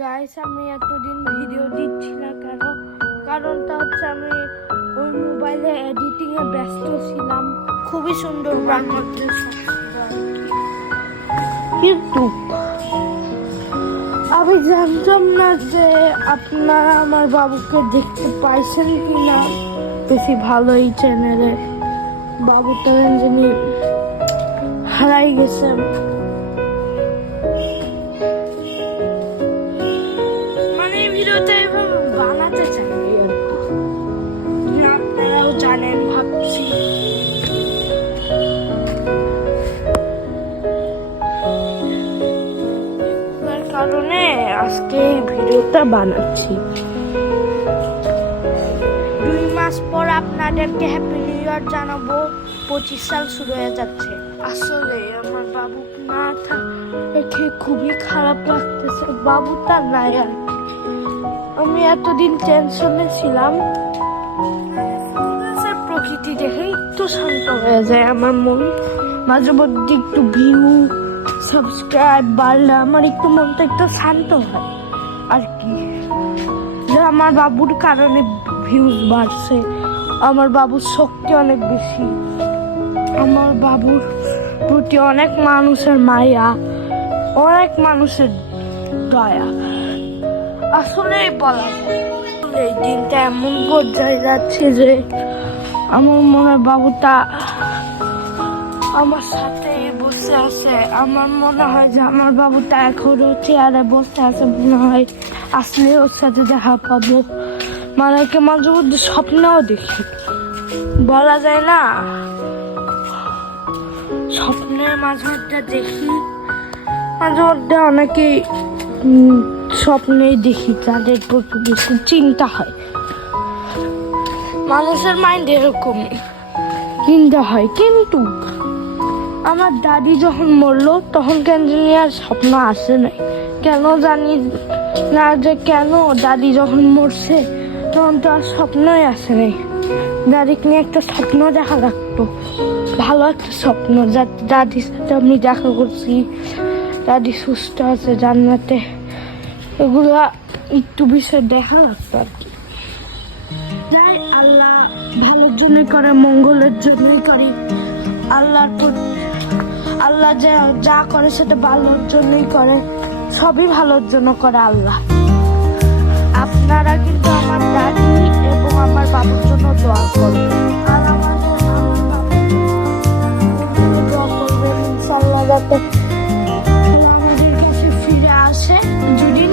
Guys, আমি এতদিন video দিচ্ছি না কারণটা হচ্ছে আমি ওই মোবাইলে এডিটিং এ ব্যস্ত ছিলাম। খুবই সুন্দর প্রাকৃতিক কিন্তু আমি জানতাম না যে আপনারা আমার বাবুকে দেখতে পাইছেন কিনা। বেশি ভালো এই চ্যানেলে বাবুটা যিনি হারাই গেছেন। মানে ভিডিওটা এভাবে বানাতে চাই আর কি, আপনারাও জানেন ভাবছি। তার কারণে আজকে এই ভিডিওটা বানাচ্ছি। 2 মাস পর আপনাদেরকে হ্যাপি নিউ ইয়ার জানাবো। 25 সাল শুরু হয়ে যাচ্ছে। আসলে আমার বাবু না দেখে খুবই খারাপ লাগতেছে। বাবুটা নাই আর কি। আমি এতদিন টেনশনে ছিলাম। প্রকৃতি দেখে একটু শান্ত হয়ে যায় আমার মন। মাঝে মধ্যে একটু ভিউ সাবস্ক্রাইব বাড়লে আমার একটু মনটা একটু শান্ত হয় আর কি। যে আমার বাবুর কারণে ভিউজ বাড়ছে। আমার বাবুর শক্তি অনেক বেশি। আমার বাবুর প্রতি অনেক মানুষের মায়া, অনেক মানুষের দয়া। আসলে বলা যায় এই দিনটা এমন পর্যায়ে যাচ্ছে যে আমার মনে হয় বাবুটা আমার সাথে বসে আছে। আমার মনে হয় যে আমার বাবুটা এখনো চেয়ারে বসে আছে। মনে হয় আসলে ওর সাথে দেখা পাবো। মানে মাঝে মধ্যে স্বপ্নও দেখি, বলা যায় না। স্বপ্নে মাঝে মধ্যে দেখি, মাঝে মধ্যে অনেকেই স্বপ্নেই দেখি তাদের প্রতি বেশি চিন্তা হয়। মানুষের মাইন্ড এরকম চিন্তা হয়। কিন্তু আমার দাদি যখন মরলো তখন কেন জানি আর স্বপ্ন আসে নাই। কেন জানি না যে কেন দাদি যখন মরছে তখন তো আর স্বপ্নই আসে নাই। দাদিকে নিয়ে একটা স্বপ্ন দেখা লাগতো, ভালো একটা স্বপ্ন, যাতে দাদির সাথে আমি দেখা করছি, দাদি সুস্থ আছে জান্নাতে। এগুলো একটু বিষয় দেখা লাগতো আর কি। যাই আল্লাহ ভালোর জন্যই করে, মঙ্গলের জন্যই করি। আল্লাহ যা করে সেটা ভালোর জন্যই করে। সবই ভালোর জন্য করে আল্লাহ। আপনারা কিন্তু আমার দাদি এবং আমার বাবুর জন্য দোয়া করবেন। আর আমার দোয়া করবেন ইনশাআল্লাহ যাতে আমাদের কাছে ফিরে আসে। যদি